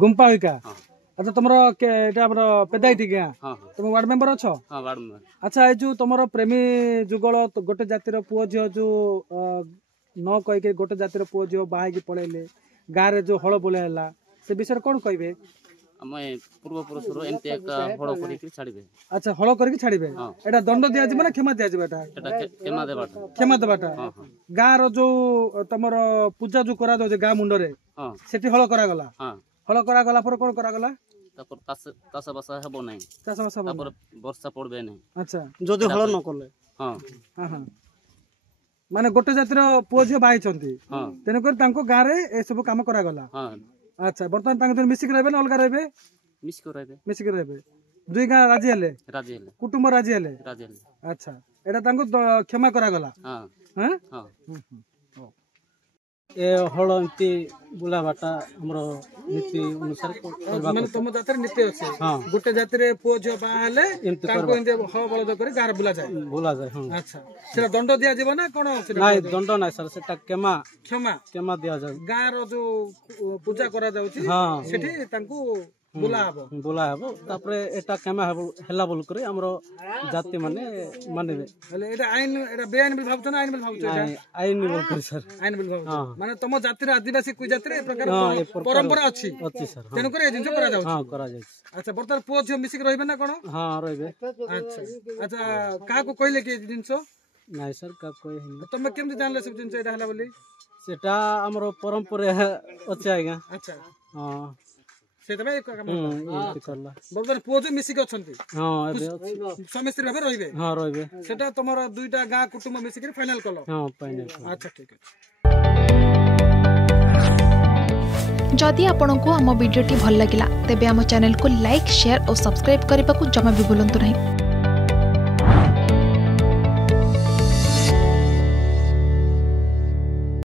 गुम्पा हुइका अच्छा तुम पेदाईटी क्या तुम वार्ड मेंबर अच्छ अच्छा ये जो तुम प्रेमी जुगल गोटे जातिर पुओ झील जो न कहीकि गोटे जातिर पुओ झील बाहर पलैले गाँव में जो हल बुला से विषय कौन कहे पूर्व पुरुष हल कर छाड़े अच्छा हल करके छाड़े एटा दंड दिया ना क्षमा दिया क्षमा देवाटा गाँव रो जो तुम पूजा जो करा गाँ मुंडे से हल करागला हल करागला कौन करागला चाष बास हेब ना वर्षा पड़े ना अच्छा जदि हल न कले हाँ माने गोटे जातिर पुओ झील बाई तेणुक गाँव में ए सब कम करागला अच्छा बर्तमान मिसिक रहे ना अलग रहे मिसिक रहे दुई गाँ राजी हेले कुटुंब राजी हेले अच्छा एटा क्षमा करागला ए हल एमती बुलावाटा हमरो नीति अनुसार माने तुम जातिर नीति अछि गोटे जातिर पुओ झियो बा हेले ताको एंते हल बलद करी गार बुला जाय हां अच्छा सेटा दंड दिया जेबो ना कोन नाही दंड नाही सर सेटा क्षमा दिया जाय गार जो पूजा करा जाउची सेठी तांको बुला हबो तापरे एटा क्षमा हेला बोल करे हमरो जाति माने मानबे हेले एटा आइन एटा बेआइन बिल भाबछ ना आइन बिल भाबछ एटा आइन बोल करे सर आइन बिल भाबछ माने तम जातिर आदिवासी कोइ जातिर ए प्रकार परंपरा अछि सर तेनु करे ए जिंस करा जाउची हां करा जाय अच्छा बर्तमान पुओ झियो मिसिक रहबे ना कोन हां रहबे अच्छा का को कहले के जिंस नाही सर का कोइ हिन तमे केमति जानले सब जिंस एटा हला बोली सेटा हमरो परंपरा अछि आगा अच्छा हां सेतबे काम करला बर्तमान पुओ जो मिसिक अछंती हां एबे अछि स्वामी स्त्री भाबे रहबे हां रहबे सेटा तमरा दुईटा गाँ कुटुंब मिसिक फाइनल कलो हां फाइनल अच्छा ठीक है जदि आपंक आम भिडी भल लगा तेब आम चैनल को लाइक शेयर और सब्सक्राइब करने को जमा भी भूलु नहीं।